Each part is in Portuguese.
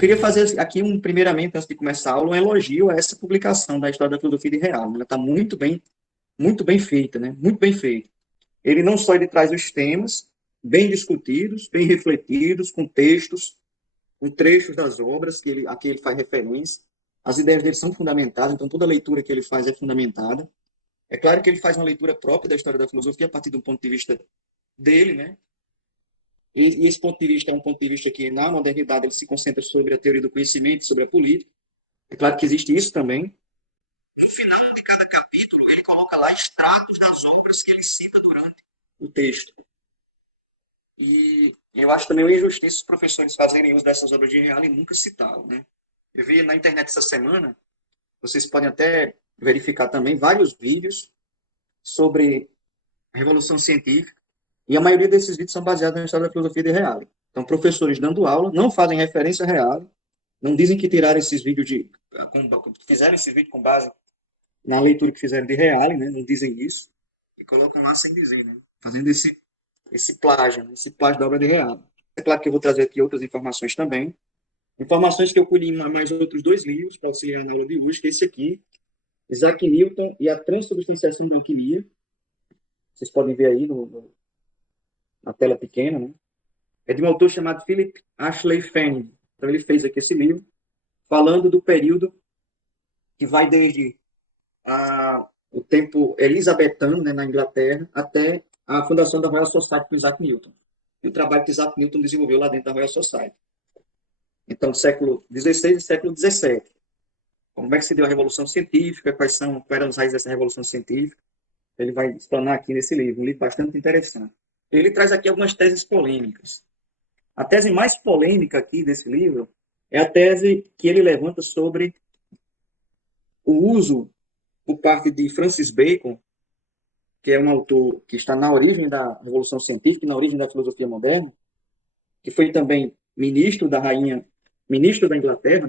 queria fazer aqui, primeiramente, antes de começar a aula, um elogio a essa publicação da História da Filosofia de Real. Ela está muito bem feita, né? Muito bem feita. Ele traz os temas bem discutidos, bem refletidos, com textos, com trechos das obras a que ele faz referência. As ideias dele são fundamentadas, então toda leitura que ele faz é fundamentada. É claro que ele faz uma leitura própria da história da filosofia a partir do ponto de vista dele, né? E esse ponto de vista é um ponto de vista que, na modernidade, ele se concentra sobre a teoria do conhecimento, sobre a política. É claro que existe isso também. No final de cada capítulo, ele coloca lá extratos das obras que ele cita durante o texto. E eu acho também uma injustiça os professores fazerem uso dessas obras de Reale e nunca citá-lo, né? Eu vi na internet essa semana, vocês podem até verificar também, vários vídeos sobre a Revolução Científica, e a maioria desses vídeos são baseados na história da filosofia de Reale. Então, professores dando aula não fazem referência a Reale, não dizem que tiraram esses vídeos fizeram esse vídeo com base na leitura que fizeram de Reale, né? Não dizem isso, e colocam lá sem dizer, né? Fazendo esse plágio da obra de Reale. É claro que eu vou trazer aqui outras informações também, informações que eu colhi em mais outros dois livros para auxiliar na aula de hoje, que é esse aqui, Isaac Newton e a Transubstanciação da Alquimia. Vocês podem ver aí na tela pequena, né? É de um autor chamado Philip Ashley Fanning. Então ele fez aqui esse livro, falando do período que vai desde o tempo elizabetano, né, na Inglaterra, até a fundação da Royal Society por Isaac Newton. E o trabalho que Isaac Newton desenvolveu lá dentro da Royal Society. Então, século XVI e século XVII. Como é que se deu a Revolução Científica, quais eram as raízes dessa Revolução Científica. Ele vai explanar aqui nesse livro, um livro bastante interessante. Ele traz aqui algumas teses polêmicas. A tese mais polêmica aqui desse livro é a tese que ele levanta sobre o uso por parte de Francis Bacon, que é um autor que está na origem da Revolução Científica, na origem da filosofia moderna, que foi também ministro da Inglaterra,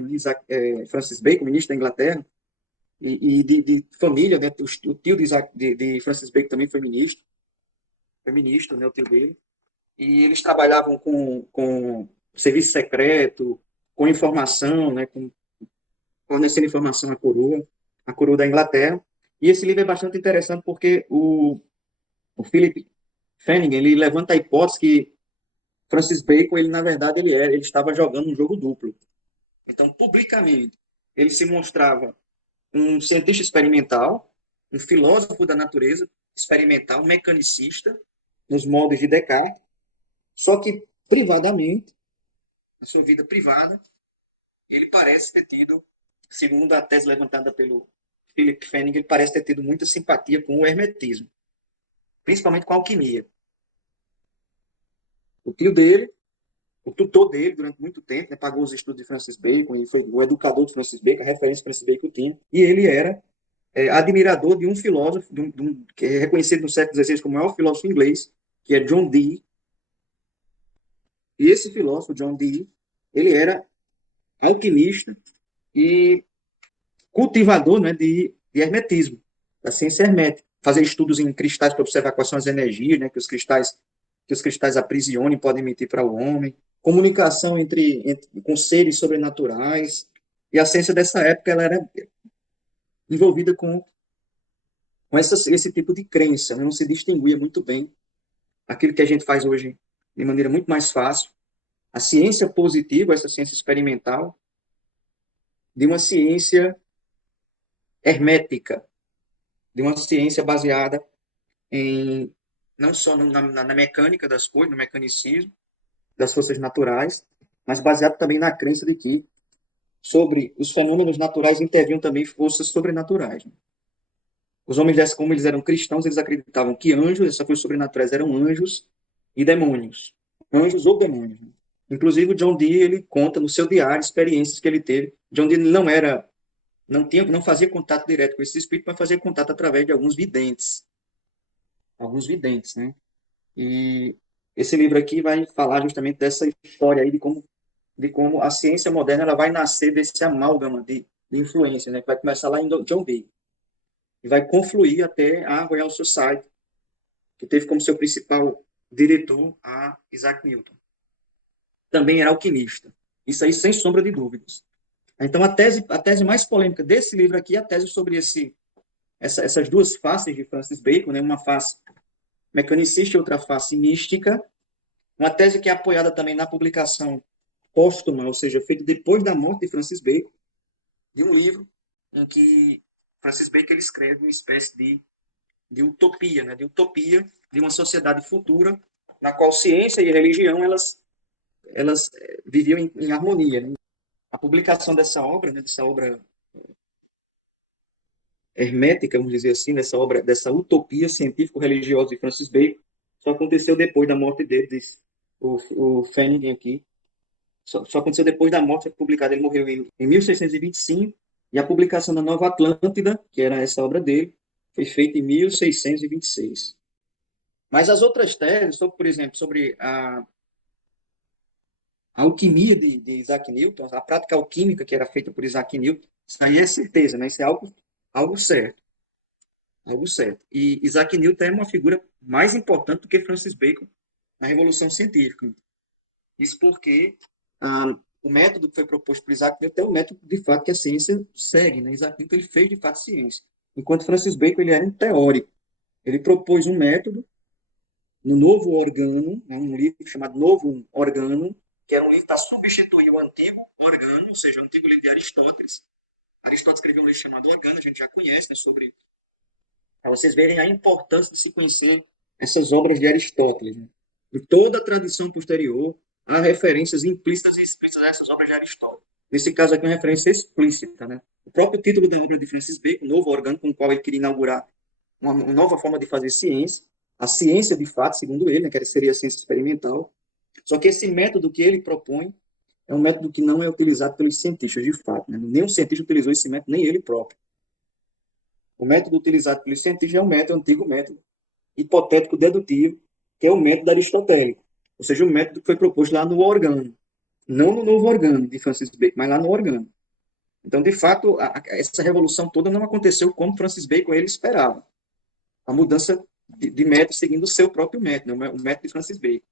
Francis Bacon, ministro da Inglaterra, e de família, né? O tio de Francis Bacon também foi ministro, né? O tio dele. E eles trabalhavam com serviço secreto, com informação, né? Fornecendo informação à coroa da Inglaterra. E esse livro é bastante interessante porque o Philip Fanning, ele levanta a hipótese que Francis Bacon, ele na verdade ele estava jogando um jogo duplo. Então, publicamente, ele se mostrava um cientista experimental, um filósofo da natureza experimental, mecanicista, nos moldes de Descartes, só que privadamente, na sua vida privada, ele parece ter tido, segundo a tese levantada pelo Philip Fanning, ele parece ter tido muita simpatia com o hermetismo, principalmente com a alquimia. O tio dele, o tutor dele, durante muito tempo, né, pagou os estudos de Francis Bacon, e foi o educador de Francis Bacon, a referência que Francis Bacon tinha, e ele era admirador de um filósofo, que é reconhecido no século XVI como o maior filósofo inglês, que é John Dee. E esse filósofo, John Dee, ele era alquimista e cultivador, né, de hermetismo, da ciência hermética. Fazer estudos em cristais para observar quais são as energias, né, que os cristais aprisionam e podem emitir para o homem. Comunicação com seres sobrenaturais. E a ciência dessa época ela era envolvida com esse tipo de crença, né? Não se distinguia muito bem aquilo que a gente faz hoje de maneira muito mais fácil. A ciência positiva, essa ciência experimental, de uma ciência hermética, de uma ciência baseada em não só na mecânica das coisas, no mecanicismo das forças naturais, mas baseado também na crença de que sobre os fenômenos naturais intervinham também forças sobrenaturais. Os homens, como eles eram cristãos, eles acreditavam que anjos, essas forças sobrenaturais, eram anjos e demônios. Anjos ou demônios. Inclusive, o John Dee, ele conta no seu diário experiências que ele teve. John Dee não fazia contato direto com esse espírito, mas fazia contato através de alguns videntes. Alguns videntes, né? E esse livro aqui vai falar justamente dessa história aí de como a ciência moderna ela vai nascer desse amálgama de influência, né? Que vai começar lá em John Dee e vai confluir até a Royal Society, que teve como seu principal diretor a Isaac Newton. Também era alquimista. Isso aí, sem sombra de dúvidas. Então, a tese mais polêmica desse livro aqui é a tese sobre essas duas faces de Francis Bacon, né? Uma face mecanicista e outra face mística. Uma tese que é apoiada também na publicação póstuma, ou seja, feita depois da morte de Francis Bacon, de um livro em que Francis Bacon ele escreve uma espécie de utopia, né? De utopia de uma sociedade futura na qual ciência e religião elas viviam em harmonia, né? A publicação dessa obra, né, dessa obra hermética, vamos dizer assim, dessa obra, dessa utopia científico-religiosa de Francis Bacon, só aconteceu depois da morte dele, diz o Flanagan aqui. Só aconteceu depois da morte, foi publicado, ele morreu em 1625, e a publicação da Nova Atlântida, que era essa obra dele, foi feita em 1626. Mas as outras teses, sobre, por exemplo, sobre a alquimia de Isaac Newton, a prática alquímica que era feita por Isaac Newton, isso aí é certeza, né? Isso é algo certo. Algo certo. E Isaac Newton é uma figura mais importante do que Francis Bacon na Revolução Científica. Isso porque o método que foi proposto por Isaac Newton é o método, de fato, que a ciência segue. Né? Isaac Newton ele fez, de fato, ciência. Enquanto Francis Bacon ele era um teórico. Ele propôs um método no Novo Organo, né, um livro chamado Novo Organo, que era um livro para substituir o antigo Organo, ou seja, o antigo livro de Aristóteles. Aristóteles escreveu um livro chamado Organo, a gente já conhece, né, sobre... Para vocês verem a importância de se conhecer essas obras de Aristóteles. Né? De toda a tradição posterior, há referências implícitas e explícitas a essas obras de Aristóteles. Nesse caso aqui, uma referência explícita. Né? O próprio título da obra de Francis Bacon, Novo Organo, com o qual ele queria inaugurar uma nova forma de fazer ciência, a ciência de fato, segundo ele, né, que seria a ciência experimental. Só que esse método que ele propõe é um método que não é utilizado pelos cientistas de fato. Né? Nenhum cientista utilizou esse método, nem ele próprio. O método utilizado pelos cientistas é um método, antigo método hipotético dedutivo, que é o método aristotélico. Ou seja, o método que foi proposto lá no Organo. Não no Novo Organo de Francis Bacon, mas lá no Organo. Então, de fato, essa revolução toda não aconteceu como Francis Bacon ele esperava. A mudança de método seguindo o seu próprio método, né? O método de Francis Bacon.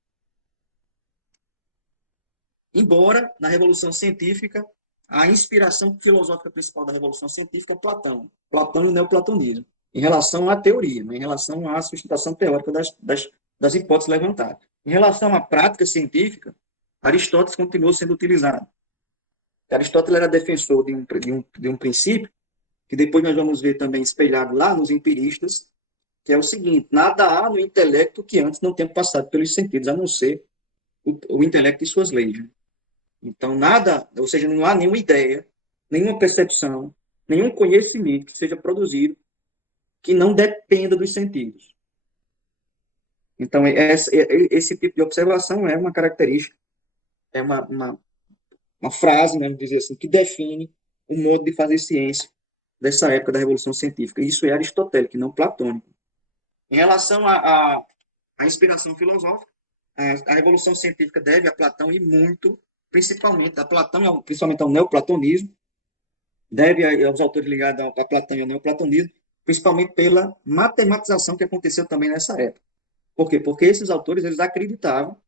Embora, na Revolução Científica, a inspiração filosófica principal da Revolução Científica é Platão. Platão e o neoplatonismo. Em relação à teoria, né? Em relação à sustentação teórica das hipóteses levantadas. Em relação à prática científica, Aristóteles continuou sendo utilizado. Aristóteles era defensor de um princípio, que depois nós vamos ver também espelhado lá nos empiristas, que é o seguinte: nada há no intelecto que antes não tenha passado pelos sentidos, a não ser o intelecto e suas leis. Então, nada, ou seja, não há nenhuma ideia, nenhuma percepção, nenhum conhecimento que seja produzido que não dependa dos sentidos. Então, esse tipo de observação é uma característica, é uma frase, né, vamos dizer assim, que define o modo de fazer ciência dessa época da Revolução Científica. Isso é aristotélico, não platônico. Em relação à inspiração filosófica, a Revolução Científica deve a Platão e muito, principalmente a Platão, principalmente ao neoplatonismo, deve aos autores ligados a Platão e ao neoplatonismo, principalmente pela matematização que aconteceu também nessa época. Por quê? Porque esses autores eles acreditavam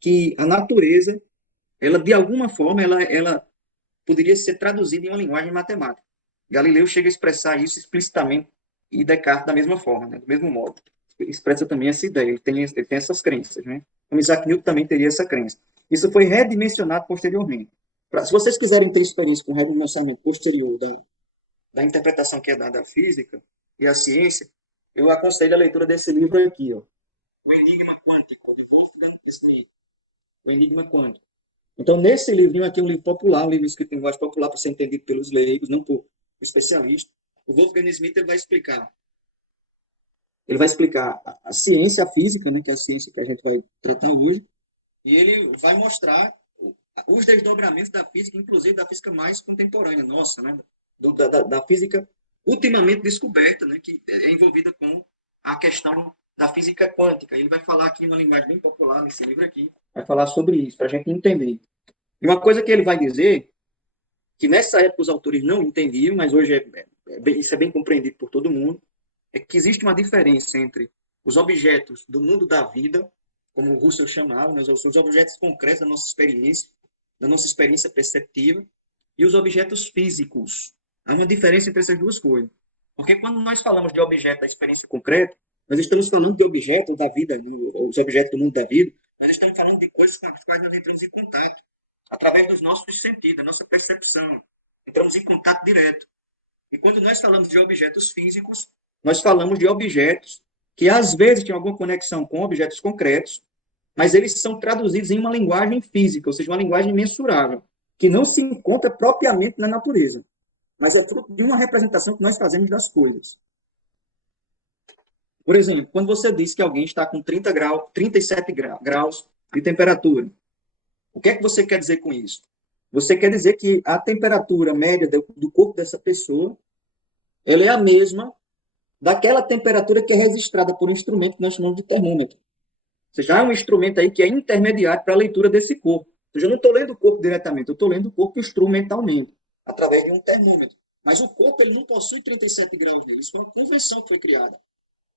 que a natureza, ela de alguma forma, ela poderia ser traduzida em uma linguagem matemática. Galileu chega a expressar isso explicitamente e Descartes da mesma forma, né? Do mesmo modo. Ele expressa também essa ideia, ele tem essas crenças. Né? Então, Isaac Newton também teria essa crença. Isso foi redimensionado posteriormente. Se vocês quiserem ter experiência com o redimensionamento posterior da interpretação que é dada à física e à ciência, eu aconselho a leitura desse livro aqui, ó, O Enigma Quântico, de Wolfgang Schmidt. O Enigma Quântico. Então, nesse livrinho aqui, um livro popular, um livro escrito em linguagem popular para ser entendido pelos leigos, não por especialistas, o Wolfgang Schmidt ele vai explicar. Ele vai explicar a ciência, a física, né, que é a ciência que a gente vai tratar hoje, e ele vai mostrar os desdobramentos da física, inclusive da física mais contemporânea, nossa, né, da física ultimamente descoberta, né, que é envolvida com a questão da física quântica. Ele vai falar aqui em uma linguagem bem popular nesse livro aqui, vai falar sobre isso, para a gente entender. E uma coisa que ele vai dizer, que nessa época os autores não entendiam, mas hoje isso é bem compreendido por todo mundo, é que existe uma diferença entre os objetos do mundo da vida, como o Russell chamava, né, os objetos concretos da nossa experiência, da nossa experiência perceptiva, e os objetos físicos. Há uma diferença entre essas duas coisas. Porque quando nós falamos de objeto da experiência concreta, nós estamos falando de objetos da vida, os objetos do mundo da vida, nós estamos falando de coisas com as quais nós entramos em contato, através dos nossos sentidos, da nossa percepção. Entramos em contato direto. E quando nós falamos de objetos físicos, nós falamos de objetos que às vezes têm alguma conexão com objetos concretos, mas eles são traduzidos em uma linguagem física, ou seja, uma linguagem mensurável, que não se encontra propriamente na natureza, mas é fruto de uma representação que nós fazemos das coisas. Por exemplo, quando você diz que alguém está com 30 graus, 37 graus de temperatura, o que é que você quer dizer com isso? Você quer dizer que a temperatura média do corpo dessa pessoa, ela é a mesma daquela temperatura que é registrada por um instrumento que nós chamamos de termômetro. Ou seja, há um instrumento aí que é intermediário para a leitura desse corpo. Ou seja, eu não estou lendo o corpo diretamente, eu estou lendo o corpo instrumentalmente, através de um termômetro. Mas o corpo ele não possui 37 graus nele, isso foi uma convenção que foi criada.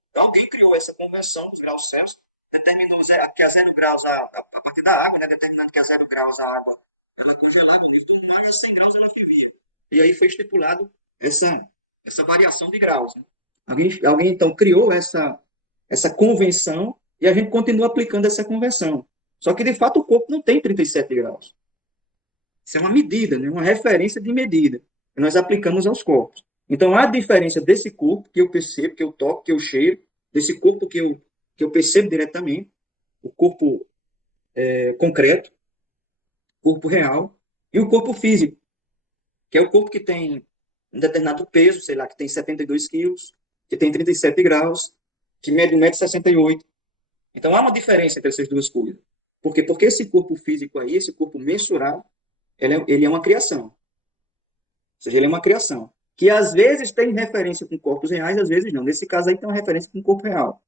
Então, alguém criou essa convenção dos graus Celsius, determinou que a 0 graus a partir da água, né, determinando que a 0 graus a água ela congelada no nível do mar e a 100 graus ela vivia. E aí foi estipulado essa variação de graus. Né? Alguém então criou essa convenção e a gente continua aplicando essa convenção. Só que, de fato, o corpo não tem 37 graus. Isso é uma medida, né? Uma referência de medida que nós aplicamos aos corpos. Então, há diferença desse corpo que eu percebo, que eu toco, que eu cheiro, desse corpo que eu percebo diretamente, o corpo concreto, corpo real, e o corpo físico, que é o corpo que tem um determinado peso, sei lá, que tem 72 quilos, que tem 37 graus, que mede 1,68 m. Então, há uma diferença entre essas duas coisas. Por quê? Porque esse corpo físico aí, esse corpo mensurável, ele é uma criação. Ou seja, ele é uma criação. Que às vezes tem referência com corpos reais, às vezes não. Nesse caso aí tem uma referência com corpo real.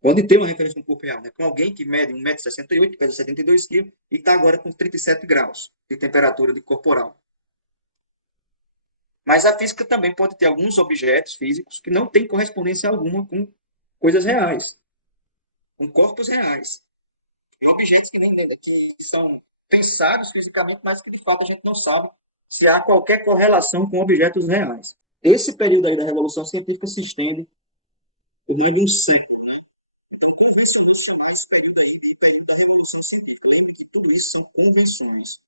Pode ter uma referência com corpo real, né? Com alguém que mede 1,68 m, que pesa 72 quilos e está agora com 37 graus de temperatura de corporal. Mas a física também pode ter alguns objetos físicos que não têm correspondência alguma com coisas reais, com corpos reais. E objetos que são pensados fisicamente, mas que de fato a gente não sabe se há qualquer correlação com objetos reais. Esse período aí da Revolução Científica se estende por mais de um século. Então, convencionou chamar esse período aí de período da Revolução Científica. Lembre que tudo isso são convenções.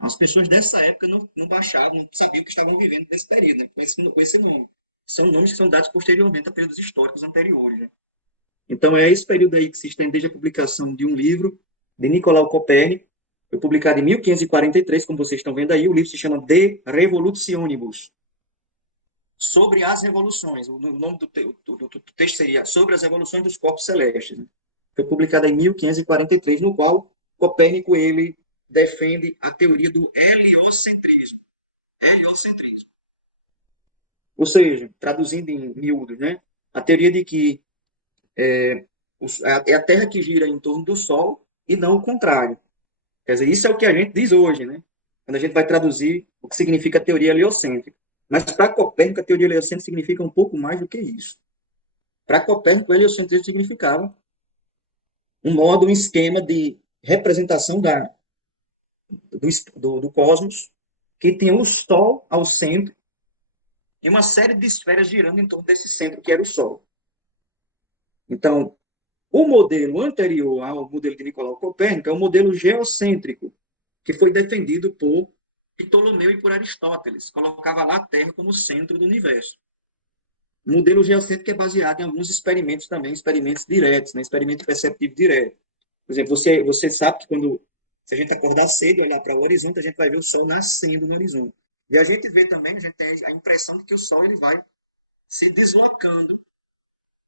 As pessoas dessa época não baixavam, não sabiam que estavam vivendo nesse período, né? com esse nome. São nomes que são dados posteriormente a períodos históricos anteriores. Né? Então, é esse período aí que se estende desde a publicação de um livro de Nicolau Copérnico, foi publicado em 1543, como vocês estão vendo aí. O livro se chama De Revolutionibus, sobre as revoluções. O nome do texto seria Sobre as Revoluções dos Corpos Celestes. Né? Foi publicado em 1543, no qual Copérnico ele defende a teoria do heliocentrismo. Heliocentrismo. Ou seja, traduzindo em miúdos, né? A teoria de que é a Terra que gira em torno do Sol e não o contrário. Quer dizer, isso é o que a gente diz hoje, né? Quando a gente vai traduzir o que significa a teoria heliocêntrica. Mas para Copérnico, a teoria heliocêntrica significa um pouco mais do que isso. Para Copérnico, o heliocentrismo significava um modo, um esquema de representação do cosmos que tinha o Sol ao centro e uma série de esferas girando em torno desse centro que era o Sol. Então, o modelo anterior ao modelo de Nicolau Copérnico é o modelo geocêntrico, que foi defendido por Ptolomeu e por Aristóteles. Colocava lá a Terra como centro do universo. O modelo geocêntrico é baseado em alguns experimentos também, experimentos diretos, né? Experimento perceptivo direto. Por exemplo, você sabe que se a gente acordar cedo e olhar para o horizonte, a gente vai ver o Sol nascendo no horizonte. E a gente vê também, a gente tem a impressão de que o Sol ele vai se deslocando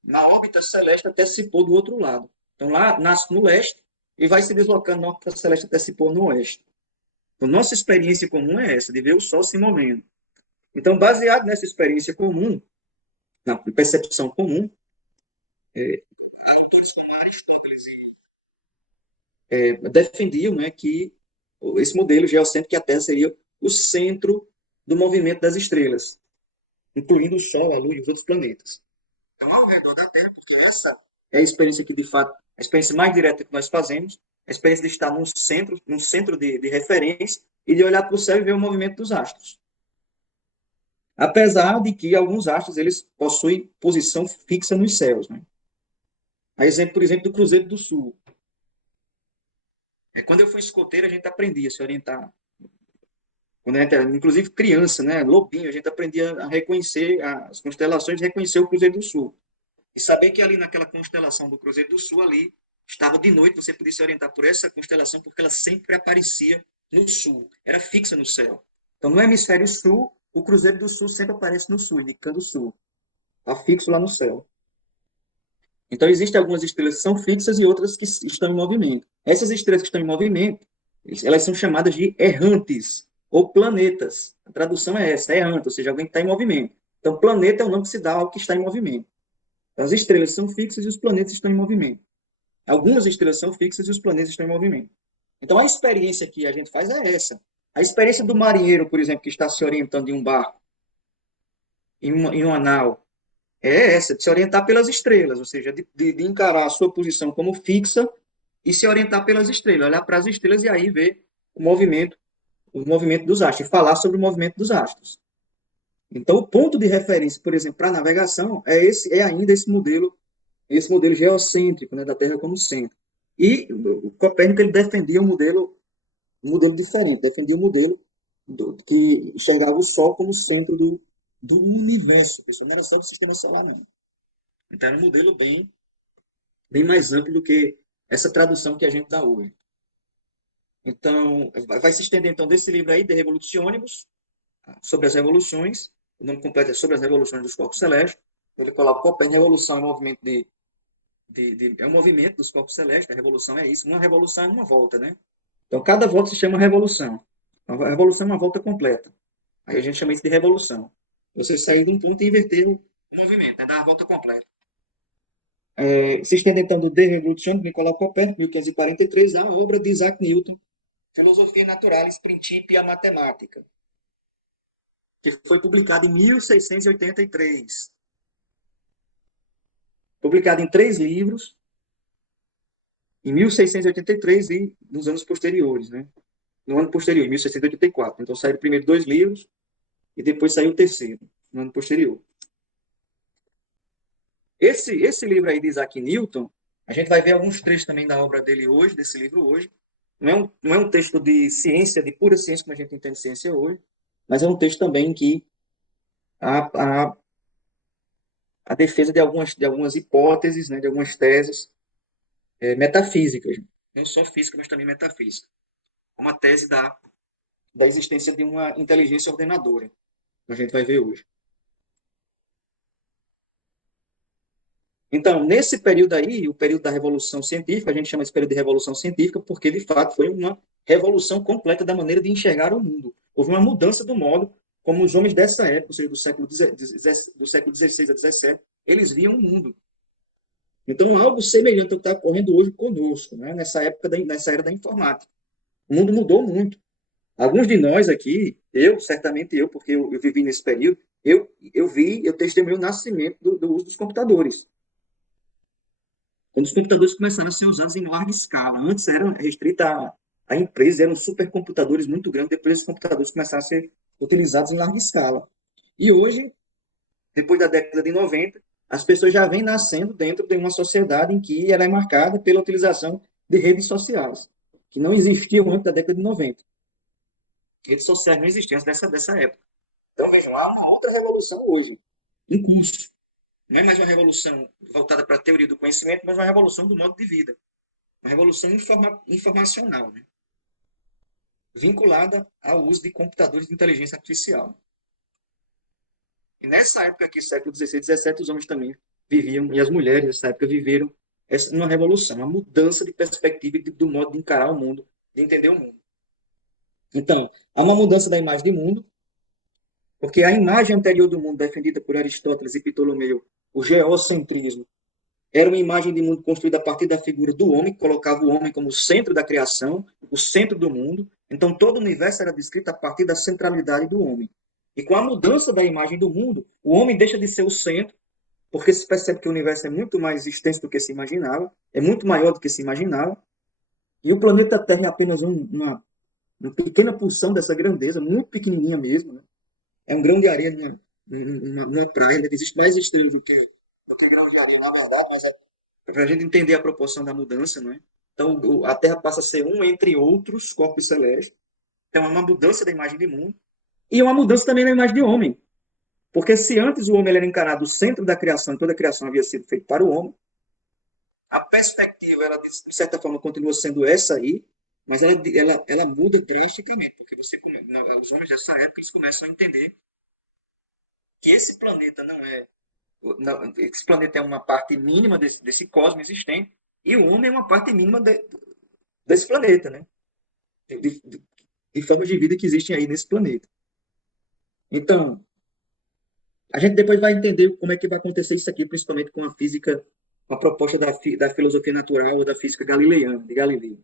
na órbita celeste até se pôr do outro lado. Então, lá nasce no leste e vai se deslocando na órbita celeste até se pôr no oeste. Então, nossa experiência comum é essa, de ver o Sol se movendo. Então, baseado nessa experiência comum, na percepção comum, defendiam, né, que esse modelo geocêntrico, que a Terra seria o centro do movimento das estrelas, incluindo o Sol, a Lua e os outros planetas. Então, ao redor da Terra, porque essa é a experiência que, de fato, a experiência mais direta que nós fazemos, A experiência de estar num centro de referência e de olhar para o céu e ver o movimento dos astros. Apesar de que alguns astros eles possuem posição fixa nos céus, né? A exemplo, por exemplo, do Cruzeiro do Sul. Quando eu fui escoteiro, a gente aprendia a se orientar. Quando a gente, inclusive criança, né, lobinho, a gente aprendia a reconhecer as constelações, reconhecer o Cruzeiro do Sul. E saber que ali naquela constelação do Cruzeiro do Sul, ali, estava de noite, você podia se orientar por essa constelação, porque ela sempre aparecia no sul, era fixa no céu. Então, no hemisfério sul, o Cruzeiro do Sul sempre aparece no sul, indicando o sul. Está fixo lá no céu. Então, existem algumas estrelas que são fixas e outras que estão em movimento. Essas estrelas que estão em movimento, elas são chamadas de errantes, ou planetas. A tradução é essa, errante, ou seja, alguém que está em movimento. Então, planeta é o nome que se dá ao que está em movimento. As estrelas são fixas e os planetas estão em movimento. Algumas estrelas são fixas e os planetas estão em movimento. Então, a experiência que a gente faz é essa. A experiência do marinheiro, por exemplo, que está se orientando em um barco, em uma nau, é essa, de se orientar pelas estrelas, ou seja, de encarar a sua posição como fixa e se orientar pelas estrelas, olhar para as estrelas e aí ver o movimento dos astros, e falar sobre o movimento dos astros. Então, o ponto de referência, por exemplo, para a navegação é ainda esse modelo geocêntrico, né, da Terra como centro. E o Copérnico ele defendia um modelo diferente, defendia um modelo que enxergava o Sol como centro do universo. Isso não era só do sistema solar, não. Então, era um modelo bem mais amplo do que essa tradução que a gente dá hoje. Então, vai se estender então desse livro aí, De Revolutionibus, sobre as revoluções. O nome completo é Sobre as Revoluções dos Corpos Celestes. Ele coloca Copérnico, revolução é um movimento é um movimento dos corpos celestes. A revolução é isso. Uma revolução é uma volta, né? Então, cada volta se chama revolução. A revolução é uma volta completa. Aí a gente chama isso de revolução. Você sair de um ponto e inverter o movimento, é dar a volta completa. Se estende então do De Revolution de Nicolau Copérnico, 1543, a obra de Isaac Newton, Filosofia Naturalis Principia Mathematica, que foi publicada em 1683. Publicado em 3 livros, em 1683 e nos anos posteriores, né? No ano posterior, em 1684. Então saíram primeiro 2 livros e depois saiu o terceiro, no ano posterior. Esse livro aí de Isaac Newton, a gente vai ver alguns trechos também da obra dele hoje, desse livro hoje. Não é um texto de ciência, de pura ciência, como a gente entende ciência hoje, mas é um texto também que a, a defesa de algumas hipóteses, né, de algumas teses metafísicas, não só física, mas também metafísica. Uma tese da existência de uma inteligência ordenadora, que a gente vai ver hoje. Então, nesse período aí, o período da Revolução Científica, a gente chama esse período de Revolução Científica porque, de fato, foi uma revolução completa da maneira de enxergar o mundo. Houve uma mudança do modo como os homens dessa época, ou seja, do século XVI a XVII, eles viam o mundo. Então, algo semelhante ao que está ocorrendo hoje conosco, né? Nessa era da informática. O mundo mudou muito. Alguns de nós aqui, certamente eu, porque eu vivi nesse período, eu testemunhei o nascimento do uso dos computadores. Quando os computadores começaram a ser usados em larga escala. Antes era restrita a empresas, eram supercomputadores muito grandes, depois esses computadores começaram a ser utilizados em larga escala. E hoje, depois da década de 90, as pessoas já vêm nascendo dentro de uma sociedade em que ela é marcada pela utilização de redes sociais, que não existiam antes da década de 90. Redes sociais não existiam antes dessa época. Então, vejam, há uma outra revolução hoje, em curso. Não é mais uma revolução voltada para a teoria do conhecimento, mas uma revolução do modo de vida. Uma revolução informacional, né? Vinculada ao uso de computadores de inteligência artificial. E nessa época aqui, século XVI e XVII, os homens também viviam, e as mulheres nessa época viveram uma revolução, uma mudança de perspectiva do modo de encarar o mundo, de entender o mundo. Então, há uma mudança da imagem de mundo, porque a imagem anterior do mundo, defendida por Aristóteles e Ptolomeu, o geocentrismo, era uma imagem de mundo construída a partir da figura do homem, que colocava o homem como o centro da criação, o centro do mundo. Então, todo o universo era descrito a partir da centralidade do homem. E com a mudança da imagem do mundo, o homem deixa de ser o centro, porque se percebe que o universo é muito mais extenso do que se imaginava, é muito maior do que se imaginava. E o planeta Terra é apenas uma pequena porção dessa grandeza, muito pequenininha mesmo, né? É um grão de areia numa praia, né? Existe mais estrelas do que grão de areia, na verdade, mas é para a gente entender a proporção da mudança, não é? Então, a Terra passa a ser um entre outros corpos celestes. Então, é uma mudança da imagem de mundo e uma mudança também da imagem de homem. Porque se antes o homem era encarado o centro da criação, toda a criação havia sido feita para o homem, a perspectiva, ela, de certa forma, continua sendo essa aí, mas ela muda drasticamente, porque os homens dessa época eles começam a entender que esse planeta não é. Esse planeta é uma parte mínima desse cosmos existente, e o homem é uma parte mínima desse planeta, né? De formas de vida que existem aí nesse planeta. Então, a gente depois vai entender como é que vai acontecer isso aqui, principalmente com a física, com a proposta da filosofia natural ou da física galileiana, de Galileu.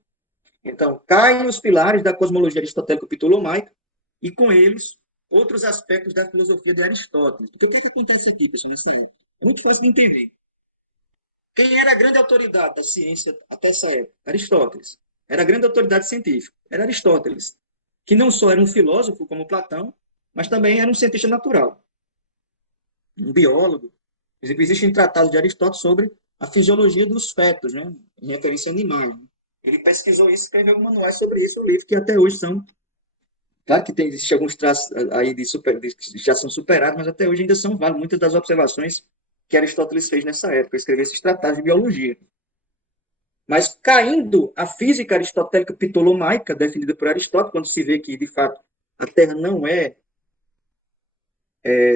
Então, caem os pilares da cosmologia aristotélico-ptolomaica e, com eles, outros aspectos da filosofia de Aristóteles. Porque o que acontece aqui, pessoal, nessa época? É muito fácil de entender. Quem era a grande autoridade da ciência até essa época? Aristóteles. Era a grande autoridade científica. Era Aristóteles. Que não só era um filósofo, como Platão, mas também era um cientista natural, um biólogo. Por exemplo, existem tratados de Aristóteles sobre a fisiologia dos fetos, né? Em referência a animais. Ele pesquisou isso e escreveu manuais sobre isso, um livro que até hoje são. Claro que existem alguns traços aí que já são superados, mas até hoje ainda são válidos muitas das observações que Aristóteles fez nessa época, escrever esses tratados de biologia. Mas caindo a física aristotélica ptolomaica, definida por Aristóteles, quando se vê que, de fato, a Terra não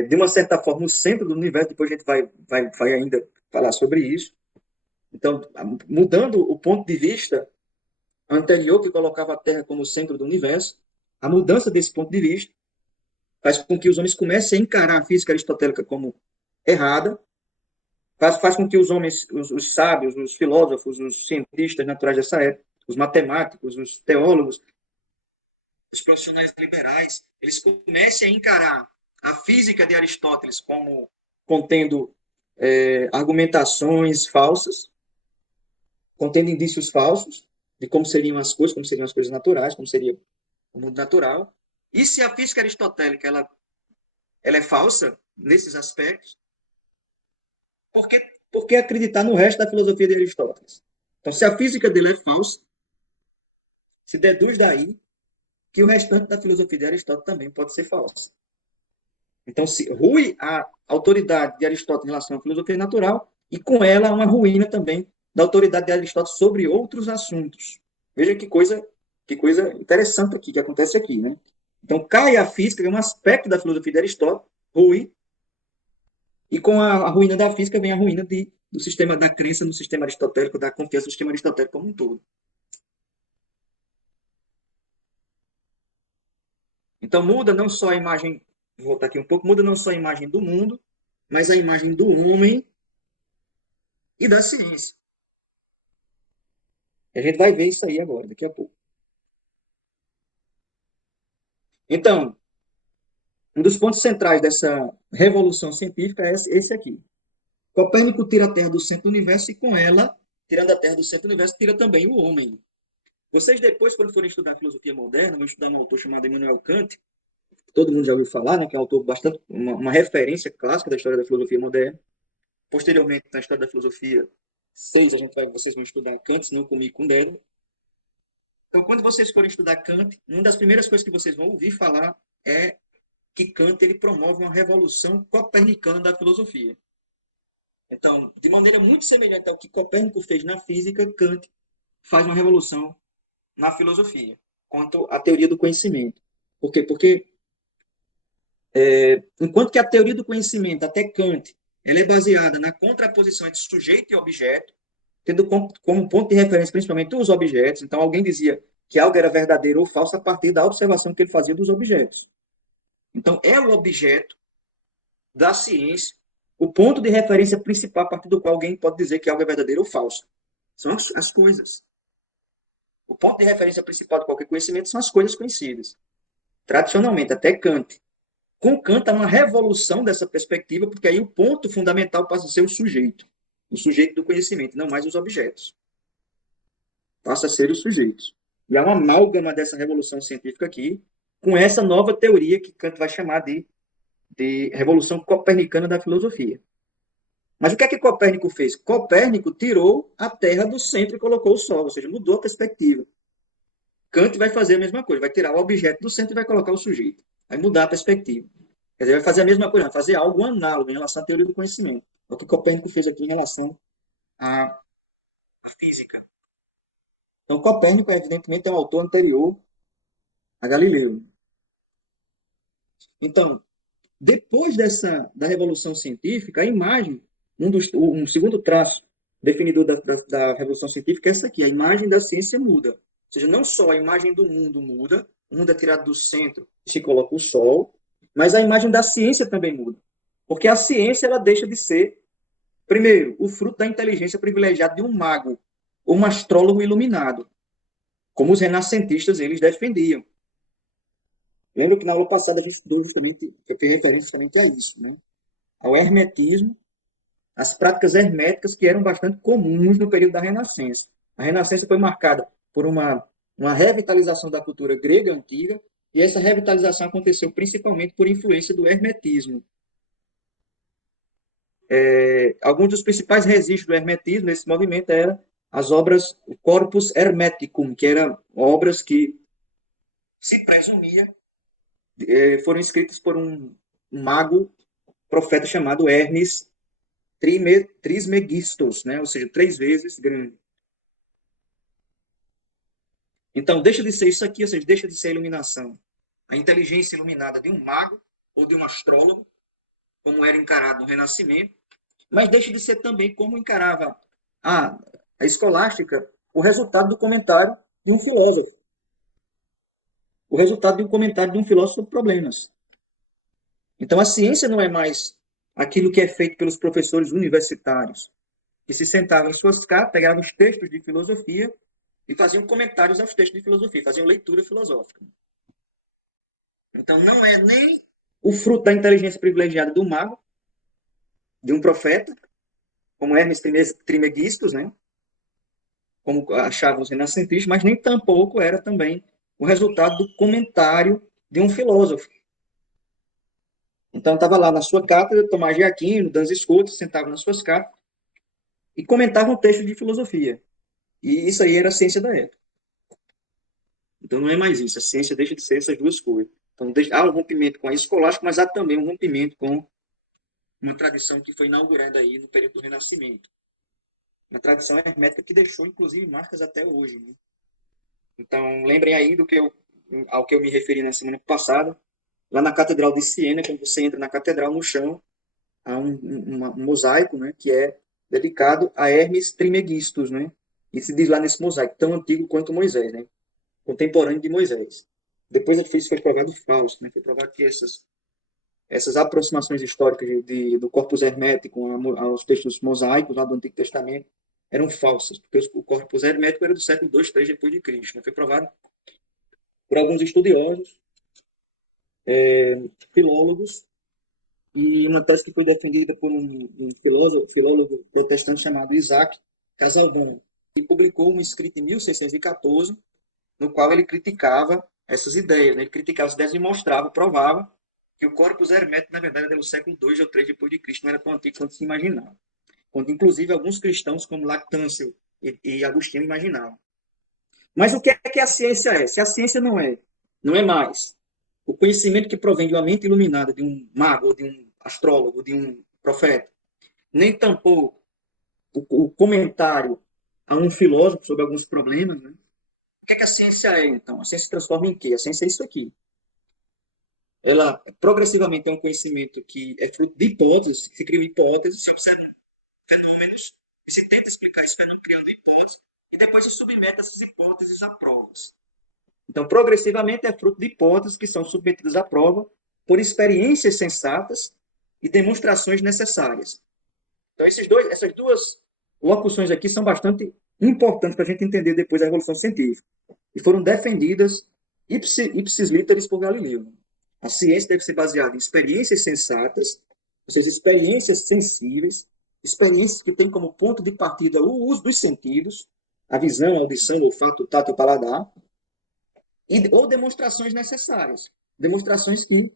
de uma certa forma, o centro do universo, depois a gente vai ainda falar sobre isso. Então, mudando o ponto de vista anterior, que colocava a Terra como centro do universo, a mudança desse ponto de vista faz com que os homens comecem a encarar a física aristotélica como errada, faz com que os homens, os sábios, os filósofos, os cientistas naturais dessa época, os matemáticos, os teólogos, os profissionais liberais, eles comecem a encarar a física de Aristóteles como contendo argumentações falsas, contendo indícios falsos de como seriam as coisas naturais, como seria o mundo natural. E se a física aristotélica ela é falsa nesses aspectos, por que acreditar no resto da filosofia de Aristóteles? Então, se a física dele é falsa, se deduz daí que o restante da filosofia de Aristóteles também pode ser falsa. Então, se rui a autoridade de Aristóteles em relação à filosofia natural, e com ela uma ruína também da autoridade de Aristóteles sobre outros assuntos. Veja que coisa interessante aqui, que acontece aqui, né? Então, cai a física, que é um aspecto da filosofia de Aristóteles, rui, e com a ruína da física vem a ruína do sistema da crença no sistema aristotélico, da confiança no sistema aristotélico como um todo. Então, muda não só a imagem, vou voltar aqui um pouco, muda não só a imagem do mundo, mas a imagem do homem e da ciência. A gente vai ver isso aí agora, daqui a pouco. Então, um dos pontos centrais dessa revolução científica é esse aqui. Copérnico tira a Terra do centro do universo e, com ela, tirando a Terra do centro do universo, tira também o homem. Vocês depois, quando forem estudar a filosofia moderna, vão estudar um autor chamado Immanuel Kant, todo mundo já ouviu falar, né, que é um autor bastante, uma referência clássica da história da filosofia moderna. Posteriormente, na história da filosofia 6, vocês vão estudar Kant, não comigo, com Derrida. Então, quando vocês forem estudar Kant, uma das primeiras coisas que vocês vão ouvir falar é que Kant ele promove uma revolução copernicana da filosofia. Então, de maneira muito semelhante ao que Copérnico fez na física, Kant faz uma revolução na filosofia, quanto à teoria do conhecimento. Por quê? Porque, enquanto que a teoria do conhecimento, até Kant, ela é baseada na contraposição entre sujeito e objeto, tendo como ponto de referência principalmente os objetos. Então, alguém dizia que algo era verdadeiro ou falso a partir da observação que ele fazia dos objetos. Então, é o objeto da ciência o ponto de referência principal a partir do qual alguém pode dizer que algo é verdadeiro ou falso. São as coisas. O ponto de referência principal de qualquer conhecimento são as coisas conhecidas. Tradicionalmente, até Kant. Com Kant há uma revolução dessa perspectiva, porque aí o ponto fundamental passa a ser o sujeito do conhecimento, não mais os objetos. passa a ser os sujeitos. E há uma amálgama dessa revolução científica aqui com essa nova teoria que Kant vai chamar de revolução copernicana da filosofia. Mas o que é que Copérnico fez? Copérnico tirou a Terra do centro e colocou o Sol, ou seja, mudou a perspectiva. Kant vai fazer a mesma coisa, vai tirar o objeto do centro e vai colocar o sujeito. Vai mudar a perspectiva. Quer dizer, vai fazer a mesma coisa, vai fazer algo análogo em relação à teoria do conhecimento. É o que Copérnico fez aqui em relação à física. Então, Copérnico, evidentemente, é um autor anterior a Galileu. Então, depois da Revolução Científica, a imagem, um segundo traço definidor da Revolução Científica é essa aqui, a imagem da ciência muda. Ou seja, não só a imagem do mundo muda, o mundo é tirado do centro e se coloca o Sol, mas a imagem da ciência também muda. Porque a ciência ela deixa de ser, primeiro, o fruto da inteligência privilegiada de um mago ou um astrólogo iluminado, como os renascentistas eles defendiam. Lembro que na aula passada a gente estudou justamente, eu fiz referência justamente a isso, né? Ao hermetismo, as práticas herméticas que eram bastante comuns no período da Renascença. A Renascença foi marcada por uma revitalização da cultura grega antiga, e essa revitalização aconteceu principalmente por influência do hermetismo. Alguns dos principais registros do hermetismo nesse movimento eram as obras Corpus Hermeticum, que eram obras que se presumia foram escritas por um mago, profeta chamado Hermes Trismegistos, né? Ou seja, 3 vezes grande. Então, deixa de ser isso aqui, ou seja, deixa de ser a iluminação. A inteligência iluminada de um mago ou de um astrólogo, como era encarado no Renascimento, mas deixa de ser também como encarava a escolástica o resultado do comentário de um filósofo. O resultado de um comentário de um filósofo sobre problemas. Então, a ciência não é mais aquilo que é feito pelos professores universitários, que se sentavam em suas casas, pegavam os textos de filosofia e faziam comentários aos textos de filosofia, faziam leitura filosófica. Então, não é nem o fruto da inteligência privilegiada do mago, de um profeta, como Hermes Trismegistus, né? Como achavam os renascentistas, mas nem tampouco era também o resultado do comentário de um filósofo. Então, estava lá na sua cátedra, Tomás de Aquino, Duns Scotus, sentavam nas suas cátedras e comentavam textos de filosofia. E isso aí era a ciência da época. Então, não é mais isso. A ciência deixa de ser essas duas coisas. Então, há um rompimento com a escolástica, mas há também um rompimento com uma tradição que foi inaugurada aí no período do Renascimento. Uma tradição hermética que deixou, inclusive, marcas até hoje. Né? Então, lembrem aí ao que eu me referi na semana passada, lá na Catedral de Siena, quando você entra na catedral, no chão, há um mosaico, né, que é dedicado a Hermes Trismegistus, né? E se diz lá nesse mosaico, tão antigo quanto Moisés, né? Contemporâneo de Moisés. Depois isso foi provado falso, né? Foi provado que essas aproximações históricas do corpus hermético aos textos mosaicos lá do Antigo Testamento eram falsas, porque o corpus hermético era do século II, III depois de Cristo. Né? Foi provado por alguns estudiosos, filólogos, e uma tese que foi defendida por um filólogo protestante chamado Isaac Casaubon, que publicou um escrito em 1614, no qual ele criticava essas ideias. Né? Ele criticava as ideias e mostrava, provava, que o corpus hermético, na verdade, era do século II ou III depois de Cristo, não era tão antigo quanto se imaginava. Quando, inclusive, alguns cristãos, como Lactâncio e Agostinho, imaginavam. Mas o que é que a ciência é? Se a ciência não é mais o conhecimento que provém de uma mente iluminada de um mago, de um astrólogo, de um profeta, nem tampouco o comentário a um filósofo sobre alguns problemas, né? O que é que a ciência é, então? A ciência se transforma em quê? A ciência é isso aqui. Ela progressivamente é um conhecimento que é fruto de hipóteses, se cria hipóteses, se observa fenômenos, e se tenta explicar esse fenômeno criando hipóteses, e depois se submete essas hipóteses a provas. Então, progressivamente é fruto de hipóteses que são submetidas à prova por experiências sensatas e demonstrações necessárias. Então, essas duas locuções aqui são bastante importantes para a gente entender depois da Revolução Científica. E foram defendidas ipsis literis por Galileu. A ciência deve ser baseada em experiências sensatas, ou seja, experiências sensíveis, experiências que têm como ponto de partida o uso dos sentidos, a visão, a audição, o olfato, o tato, o paladar, ou demonstrações necessárias, demonstrações que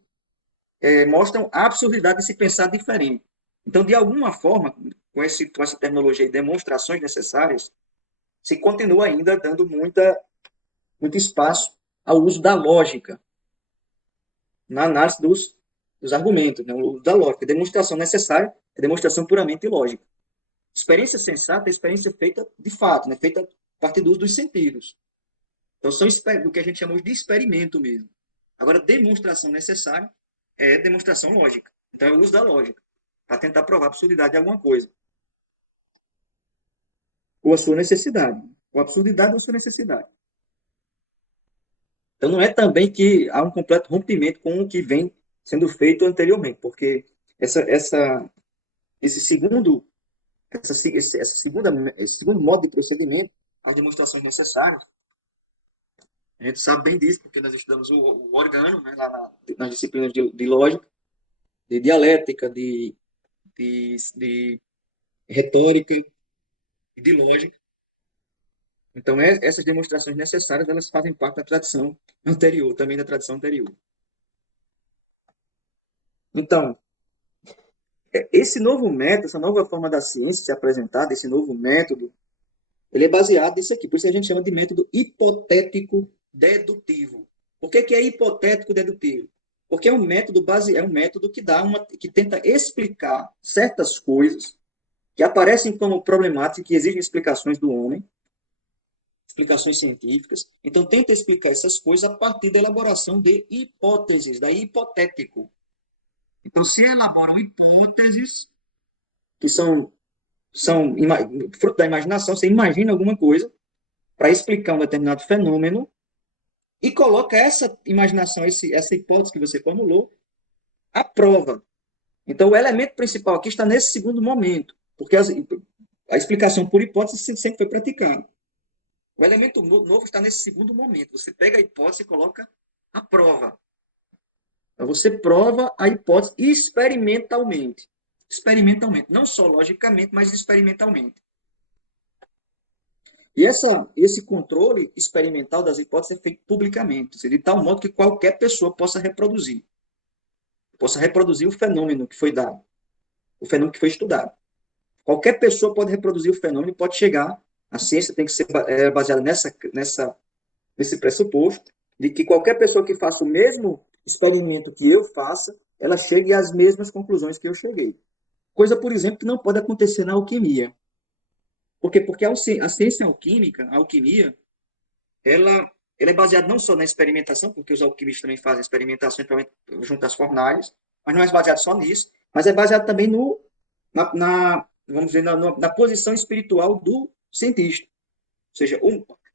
mostram a absurdidade de se pensar diferente. Então, de alguma forma, com essa terminologia de demonstrações necessárias, se continua ainda dando muito espaço ao uso da lógica na análise dos argumentos, né? O uso da lógica. Demonstração necessária é demonstração puramente lógica. Experiência sensata é experiência feita de fato, né? Feita a partir do uso dos sentidos. Então, são do que a gente chama de experimento mesmo. Agora, demonstração necessária é demonstração lógica. Então, é o uso da lógica para tentar provar a absurdidade de alguma coisa. Ou a sua necessidade. Ou a absurdidade ou a sua necessidade. Então, não é também que há um completo rompimento com o que vem sendo feito anteriormente, porque essa, essa, esse segundo, essa segunda, esse segundo modo de procedimento, as demonstrações necessárias, a gente sabe bem disso, porque nós estudamos o organo, né, nas disciplinas de lógica, de dialética, de retórica e de lógica. Então, essas demonstrações necessárias, elas fazem parte da tradição anterior, também da tradição anterior. Então, esse novo método, essa nova forma da ciência se apresentada, esse novo método, ele é baseado nisso aqui. Por isso a gente chama de método hipotético dedutivo. Por que é hipotético dedutivo? Porque é um método que tenta explicar certas coisas que aparecem como problemáticas, que exigem explicações do homem, explicações científicas. Então, tenta explicar essas coisas a partir da elaboração de hipóteses, daí hipotético. Então, se elaboram hipóteses que são fruto da imaginação, você imagina alguma coisa para explicar um determinado fenômeno e coloca essa imaginação, essa hipótese que você formulou, à prova. Então, o elemento principal aqui está nesse segundo momento, porque a explicação por hipótese sempre foi praticada. O elemento novo está nesse segundo momento. Você pega a hipótese e coloca à prova. Então, você prova a hipótese experimentalmente. Experimentalmente. Não só logicamente, mas experimentalmente. E esse controle experimental das hipóteses é feito publicamente, de tal modo que qualquer pessoa possa reproduzir. Possa reproduzir o fenômeno que foi dado, o fenômeno que foi estudado. Qualquer pessoa pode reproduzir o fenômeno e pode chegar. A ciência tem que ser baseada nesse pressuposto de que qualquer pessoa que faça o mesmo experimento que eu faça, ela chegue às mesmas conclusões que eu cheguei. Coisa, por exemplo, que não pode acontecer na alquimia. Por quê? Porque a ciência alquímica, a alquimia, ela é baseada não só na experimentação, porque os alquimistas também fazem experimentação junto às fornalhas, mas não é baseado só nisso, mas é baseado também vamos dizer, na posição espiritual do cientista. Ou seja,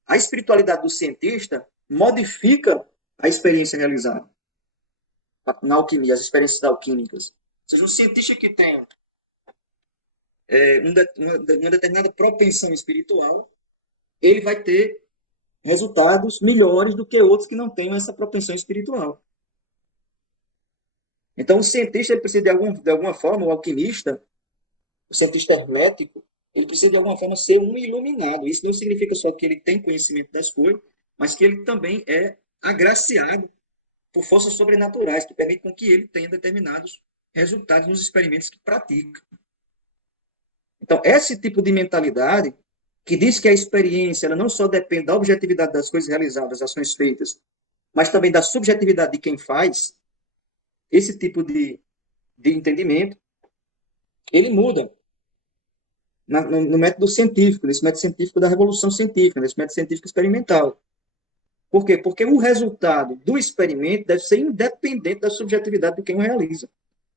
a espiritualidade do cientista modifica a experiência realizada na alquimia, as experiências alquímicas. Ou seja, um cientista que tem uma determinada propensão espiritual, ele vai ter resultados melhores do que outros que não tenham essa propensão espiritual. Então, o cientista ele precisa, de alguma forma, o alquimista, o cientista hermético, ele precisa, de alguma forma, ser um iluminado. Isso não significa só que ele tem conhecimento das coisas, mas que ele também é agraciado por forças sobrenaturais que permitem com que ele tenha determinados resultados nos experimentos que pratica. Então, esse tipo de mentalidade que diz que a experiência ela não só depende da objetividade das coisas realizadas, das ações feitas, mas também da subjetividade de quem faz, esse tipo de entendimento, ele muda no método científico, nesse método científico da revolução científica, nesse método científico experimental. Por quê? Porque o resultado do experimento deve ser independente da subjetividade de quem o realiza.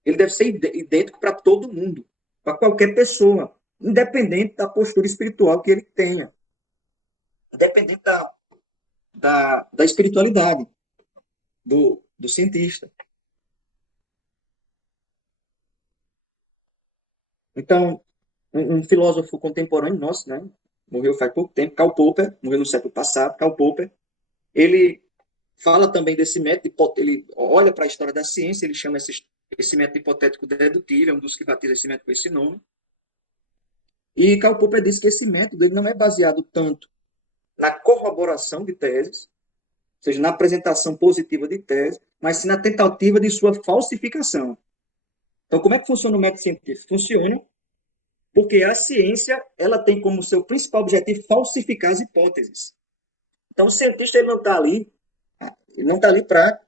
Ele deve ser idêntico para todo mundo, para qualquer pessoa, independente da postura espiritual que ele tenha, independente da espiritualidade do cientista. Então, um filósofo contemporâneo nosso, né, morreu faz pouco tempo, Karl Popper, morreu no século passado, Karl Popper, ele fala também desse método, ele olha para a história da ciência, ele chama esse método hipotético dedutivo, é um dos que batiza esse método com esse nome. E Karl Popper disse que esse método ele não é baseado tanto na corroboração de teses, ou seja, na apresentação positiva de tese, mas sim na tentativa de sua falsificação. Então, como é que funciona o método científico? Funciona porque a ciência ela tem como seu principal objetivo falsificar as hipóteses. Então, o cientista ele não está ali para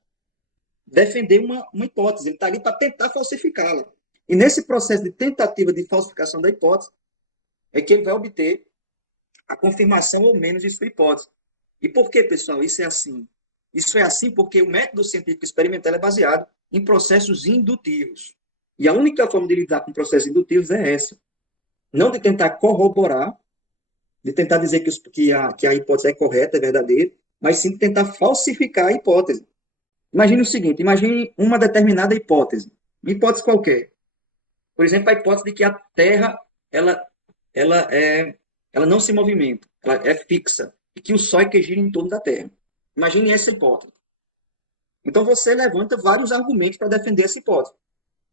defender uma hipótese, ele está ali para tentar falsificá-la. E nesse processo de tentativa de falsificação da hipótese, é que ele vai obter a confirmação ou menos de sua hipótese. E por que, pessoal, isso é assim? Isso é assim porque o método científico experimental é baseado em processos indutivos. E a única forma de lidar com processos indutivos é essa. Não de tentar corroborar, de tentar dizer que a hipótese é correta, é verdadeira, mas sim de tentar falsificar a hipótese. Imagine o seguinte, imagine uma determinada hipótese, uma hipótese qualquer. Por exemplo, a hipótese de que a Terra ela, ela, é, ela não se movimenta, ela é fixa, e que o Sol é que gira em torno da Terra. Imagine essa hipótese. Então você levanta vários argumentos para defender essa hipótese.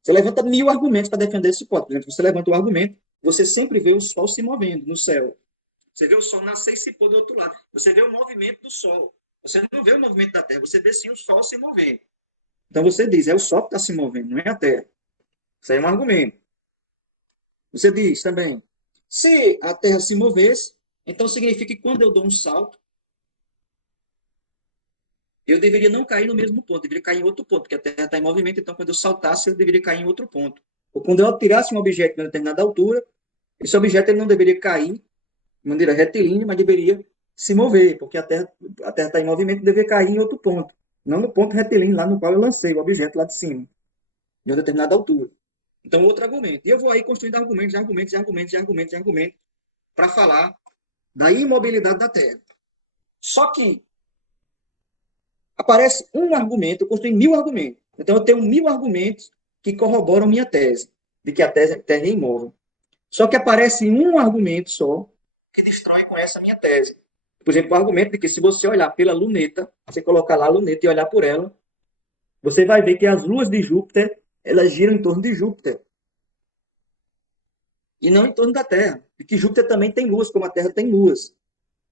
Você levanta 1000 argumentos para defender essa hipótese. Por exemplo, você levanta o argumento, você sempre vê o Sol se movendo no céu. Você vê o Sol nascer e se pôr do outro lado. Você vê o movimento do Sol. Você não vê o movimento da Terra, você vê sim o Sol se movendo. Então você diz, é o Sol que está se movendo, não é a Terra. Isso aí é um argumento. Você diz também, se a Terra se movesse, então significa que quando eu dou um salto, eu deveria não cair no mesmo ponto, deveria cair em outro ponto, porque a Terra está em movimento, então quando eu saltasse, eu deveria cair em outro ponto. Ou quando eu tirasse um objeto de uma determinada altura, esse objeto ele não deveria cair de maneira retilínea, mas deveria se mover, porque a Terra está em movimento e deveria cair em outro ponto, não no ponto retilíneo lá no qual eu lancei o objeto lá de cima, de uma determinada altura. Então, outro argumento. E eu vou aí construindo argumentos, para falar da imobilidade da Terra. Só que aparece um argumento, eu construí 1000 argumentos. Então, eu tenho 1000 argumentos que corroboram minha tese, de que a Terra é imóvel. Só que aparece um argumento só que destrói com essa minha tese. Por exemplo, o argumento de que se você olhar pela luneta, você colocar lá a luneta e olhar por ela, você vai ver que as luas de Júpiter, elas giram em torno de Júpiter. E não em torno da Terra. E que Júpiter também tem luas, como a Terra tem luas.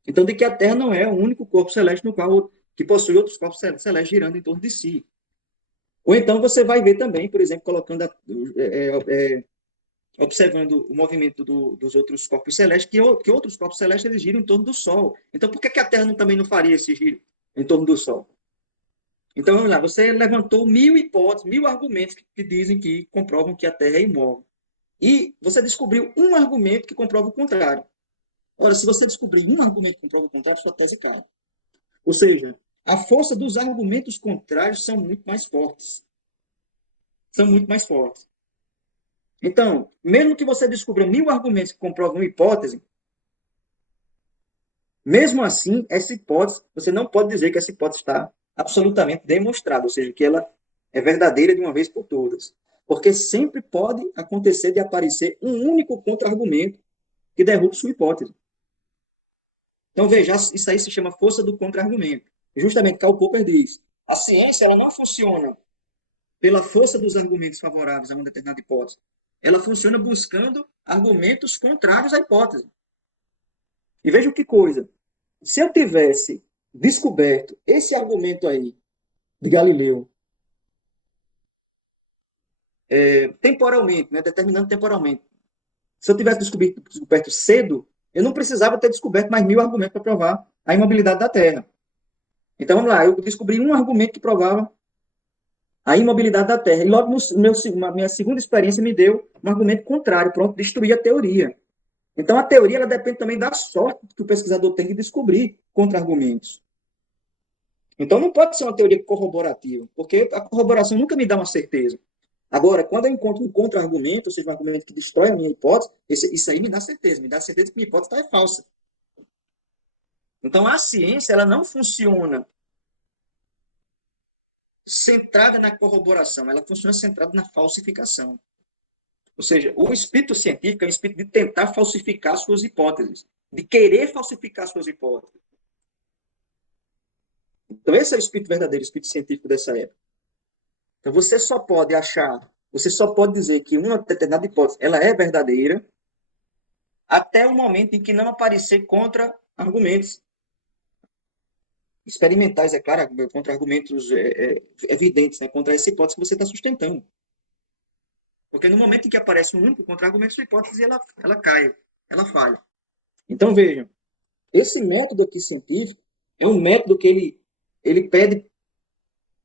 Então, de que a Terra não é o único corpo celeste no qual que possui outros corpos celestes girando em torno de si. Ou então você vai ver também, por exemplo, observando o movimento dos outros corpos celestes, que outros corpos celestes eles giram em torno do Sol. Então, por que a Terra também não faria esse giro em torno do Sol? Então, vamos lá, você levantou 1000 hipóteses, 1000 argumentos que dizem que comprovam que a Terra é imóvel. E você descobriu um argumento que comprova o contrário. Ora, se você descobrir um argumento que comprova o contrário, sua tese cai. Ou seja, a força dos argumentos contrários são muito mais fortes. São muito mais fortes. Então, mesmo que você descubra 1000 argumentos que comprovam uma hipótese, mesmo assim, essa hipótese, você não pode dizer que essa hipótese está absolutamente demonstrada, ou seja, que ela é verdadeira de uma vez por todas. Porque sempre pode acontecer de aparecer um único contra-argumento que derrube sua hipótese. Então, veja, isso aí se chama força do contra-argumento. Justamente Karl Popper diz, a ciência ela não funciona pela força dos argumentos favoráveis a uma determinada hipótese. Ela funciona buscando argumentos contrários à hipótese. E veja que coisa. Se eu tivesse descoberto esse argumento aí de Galileu, temporalmente, né, determinando temporalmente, se eu tivesse descoberto cedo, eu não precisava ter descoberto mais 1000 argumentos para provar a imobilidade da Terra. Então, vamos lá, eu descobri um argumento que provava a imobilidade da Terra. E logo, minha segunda experiência me deu um argumento contrário, pronto, destruir a teoria. Então, a teoria ela depende também da sorte que o pesquisador tem de descobrir contra-argumentos. Então, não pode ser uma teoria corroborativa, porque a corroboração nunca me dá uma certeza. Agora, quando eu encontro um contra-argumento, ou seja, um argumento que destrói a minha hipótese, isso aí me dá certeza que minha hipótese é falsa. Então, a ciência ela não funciona centrada na corroboração, ela funciona centrada na falsificação. Ou seja, o espírito científico é o espírito de tentar falsificar suas hipóteses, de querer falsificar suas hipóteses. Então, esse é o espírito verdadeiro, o espírito científico dessa época. Então, você só pode dizer que uma determinada hipótese ela é verdadeira até o momento em que não aparecer contra-argumentos experimentais, é claro, contra-argumentos evidentes, né, contra essa hipótese que você está sustentando. Porque no momento em que aparece um único contra-argumento, sua hipótese ela cai, ela falha. Então, vejam, esse método aqui científico é um método que ele pede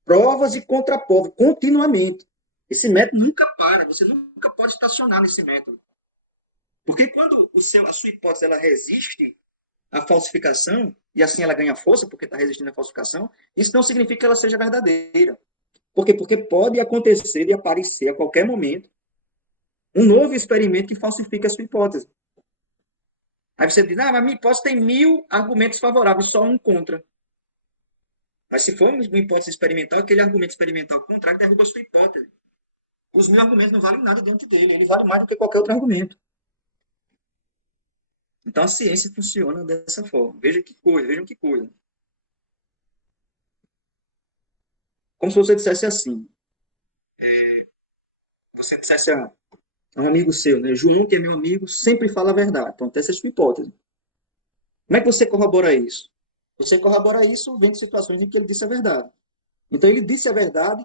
provas e contraprovas continuamente. Esse método nunca para, você nunca pode estacionar nesse método. Porque quando a sua hipótese ela resiste à falsificação, e assim ela ganha força, porque está resistindo à falsificação, isso não significa que ela seja verdadeira. Por quê? Porque pode acontecer e aparecer a qualquer momento um novo experimento que falsifica a sua hipótese. Aí você diz, ah, mas minha hipótese tem 1000 argumentos favoráveis, só um contra. Mas se for uma hipótese experimental, aquele argumento experimental contrário derruba a sua hipótese. Os 1000 argumentos não valem nada diante dele, ele vale mais do que qualquer outro argumento. Então a ciência funciona dessa forma. Veja que coisa, vejam que coisa. Como se você dissesse assim, você dissesse a um amigo seu, né? João, que é meu amigo, sempre fala a verdade. Pronto, essa é a sua hipótese. Como é que você corrobora isso? Você corrobora isso vendo situações em que ele disse a verdade. Então ele disse a verdade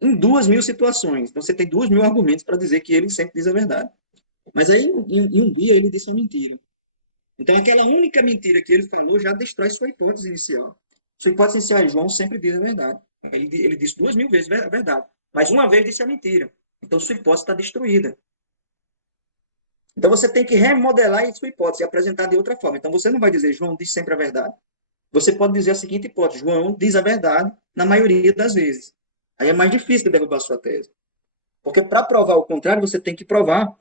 em 2000 situações. Então você tem 2000 argumentos para dizer que ele sempre diz a verdade. Mas aí, em um dia, ele disse uma mentira. Então, aquela única mentira que ele falou já destrói sua hipótese inicial. Sua hipótese inicial é João sempre diz a verdade. Ele disse 2000 vezes a verdade. Mas uma vez disse a mentira. Então, sua hipótese está destruída. Então, você tem que remodelar sua hipótese e apresentar de outra forma. Então, você não vai dizer João diz sempre a verdade. Você pode dizer a seguinte hipótese: João diz a verdade na maioria das vezes. Aí é mais difícil de derrubar sua tese. Porque para provar o contrário, você tem que provar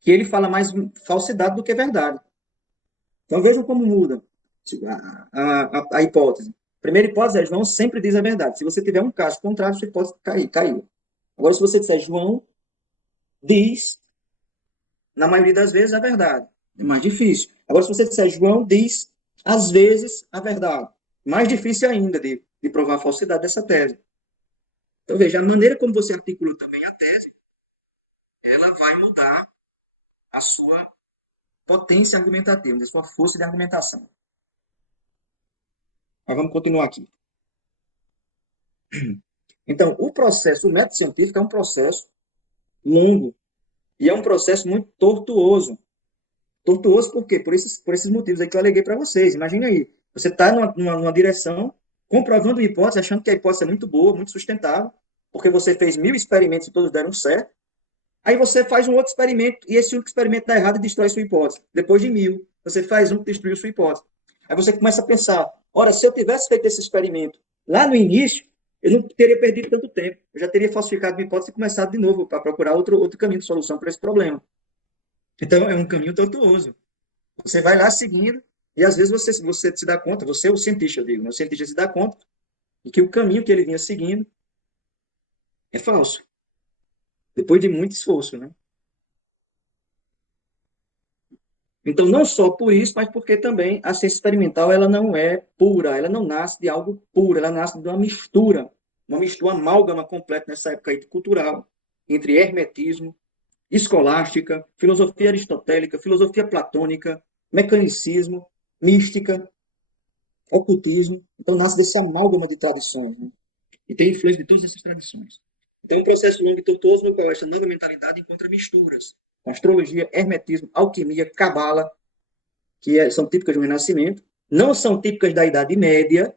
que ele fala mais falsidade do que verdade. Então vejam como muda a hipótese. Primeira hipótese é João sempre diz a verdade. Se você tiver um caso contrário, sua hipótese caiu. Agora, se você disser João diz, na maioria das vezes, a verdade. É mais difícil. Agora, se você disser João diz, às vezes, a verdade. Mais difícil ainda de provar a falsidade dessa tese. Então, veja, a maneira como você articula também a tese, ela vai mudar a sua potência argumentativa, a sua força de argumentação. Mas vamos continuar aqui. Então, o método científico é um processo longo e é um processo muito tortuoso. Tortuoso por quê? Por esses motivos aí que eu aleguei para vocês. Imagine aí, você está numa direção, comprovando a hipótese, achando que a hipótese é muito boa, muito sustentável, porque você fez 1000 experimentos e todos deram certo. Aí você faz um outro experimento e esse único experimento dá errado e destrói sua hipótese. Depois de 1000, você faz um que destruiu sua hipótese. Aí você começa a pensar, ora, se eu tivesse feito esse experimento lá no início, eu não teria perdido tanto tempo. Eu já teria falsificado minha hipótese e começado de novo para procurar outro caminho de solução para esse problema. Então, é um caminho tortuoso. Você vai lá seguindo e às vezes você se dá conta, você é o cientista, eu digo, né? O cientista se dá conta de que o caminho que ele vinha seguindo é falso. Depois de muito esforço, né? Então, não só por isso, mas porque também a ciência experimental ela não é pura, ela não nasce de algo puro, ela nasce de uma mistura amálgama completa nessa época aí cultural, entre hermetismo, escolástica, filosofia aristotélica, filosofia platônica, mecanicismo, mística, ocultismo. Então, nasce desse amálgama de tradições, né? E tem influência de todas essas tradições. Então, é um processo longo e tortuoso no qual essa nova mentalidade encontra misturas. Astrologia, hermetismo, alquimia, cabala, são típicas do Renascimento, não são típicas da Idade Média,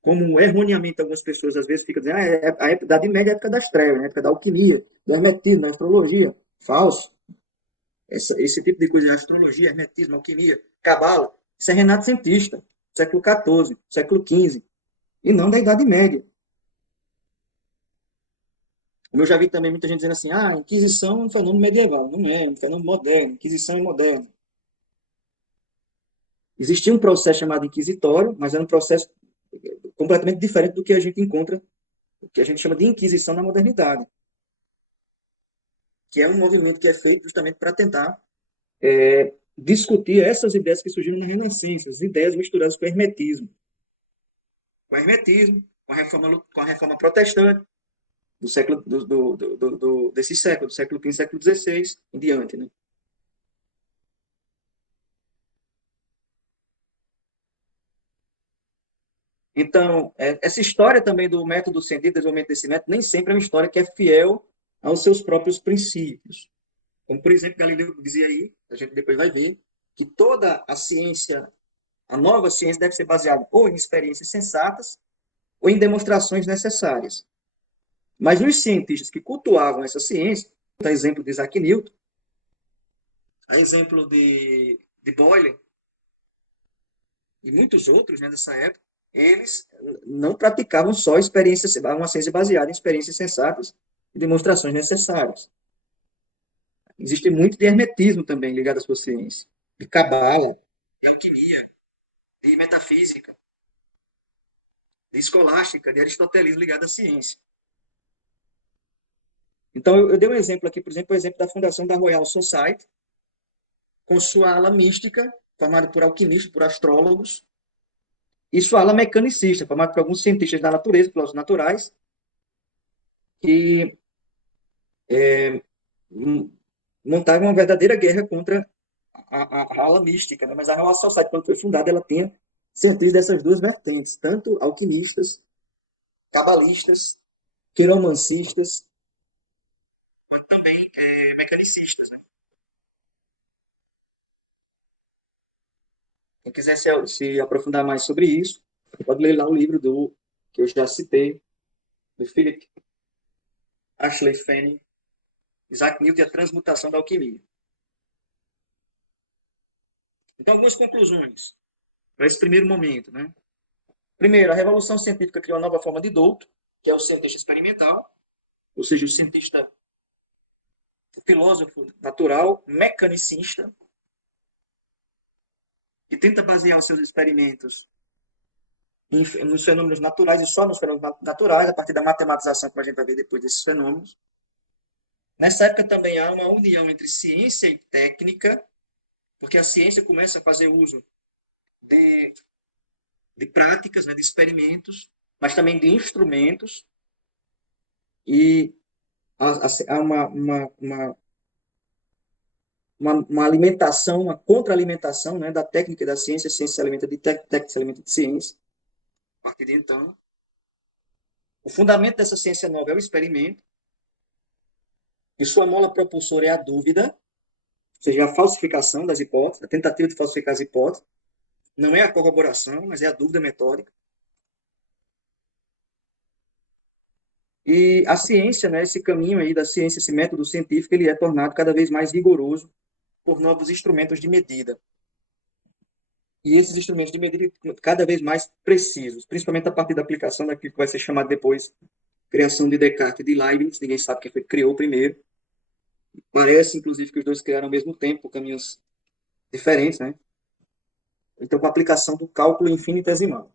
como erroneamente algumas pessoas às vezes ficam dizendo, a Idade Média é a época das trevas, a época da alquimia, do hermetismo, da astrologia. Falso. Esse tipo de coisa, astrologia, hermetismo, alquimia, cabala, isso é renascentista, século XIV, século XV, e não da Idade Média. Como eu já vi também muita gente dizendo assim, a Inquisição é um fenômeno medieval. Não é, é um fenômeno moderno. Inquisição é moderna. Existia um processo chamado inquisitório, mas era um processo completamente diferente do que a gente encontra, o que a gente chama de inquisição na modernidade, que é um movimento que é feito justamente para tentar discutir essas ideias que surgiram na Renascença, as ideias misturadas com o hermetismo, com a reforma protestante do século desse século, do século XV, século XVI em diante, né? Então, essa história também do método científico, desenvolvimento desse método, nem sempre é uma história que é fiel aos seus próprios princípios. Como, por exemplo, Galileu dizia aí, a gente depois vai ver, que toda a ciência, a nova ciência deve ser baseada ou em experiências sensatas ou em demonstrações necessárias. Mas os cientistas que cultuavam essa ciência, a exemplo de Isaac Newton, a exemplo de Boyle e muitos outros, né, dessa época, eles não praticavam só experiências, uma ciência baseada em experiências sensatas e demonstrações necessárias. Existe muito de hermetismo também ligado à sua ciência, de cabala, de alquimia, de metafísica, de escolástica, de aristotelismo ligado à ciência. Então, eu dei um exemplo aqui, por exemplo, o exemplo da fundação da Royal Society, com sua ala mística, formada por alquimistas, por astrólogos, e sua ala mecanicista, formada por alguns cientistas da natureza, filósofos naturais, que montaram uma verdadeira guerra contra a ala mística. Né? Mas a Royal Society, quando foi fundada, ela tinha cientistas dessas duas vertentes, tanto alquimistas, cabalistas, quiromancistas, quanto também mecanicistas. Né? Quem quiser se aprofundar mais sobre isso, pode ler lá o livro que eu já citei, do Philip Ashley Fanning, Isaac Newton e a transmutação da alquimia. Então, algumas conclusões para esse primeiro momento. Né? Primeiro, a revolução científica criou uma nova forma de douto, que é o cientista experimental, ou seja, o cientista, o filósofo natural, mecanicista, que tenta basear os seus experimentos nos fenômenos naturais e só nos fenômenos naturais, a partir da matematização, como a gente vai ver depois desses fenômenos. Nessa época também há uma união entre ciência e técnica, porque a ciência começa a fazer uso de práticas, né, de experimentos, mas também de instrumentos, e há uma alimentação, uma contra-alimentação, né, da técnica e da ciência. A ciência se alimenta de técnica, se alimenta de ciência. A partir de então, o fundamento dessa ciência nova é o experimento, e sua mola propulsora é a dúvida, ou seja, a falsificação das hipóteses, a tentativa de falsificar as hipóteses. Não é a corroboração, mas é a dúvida metódica. E a ciência, né, esse caminho aí da ciência, esse método científico, ele é tornado cada vez mais rigoroso por novos instrumentos de medida. E esses instrumentos de medida cada vez mais precisos, principalmente a partir da aplicação daquilo que vai ser chamado depois criação de Descartes e de Leibniz. Ninguém sabe quem foi que criou primeiro. Parece, inclusive, que os dois criaram ao mesmo tempo, caminhos diferentes, né? Então, com a aplicação do cálculo infinitesimal.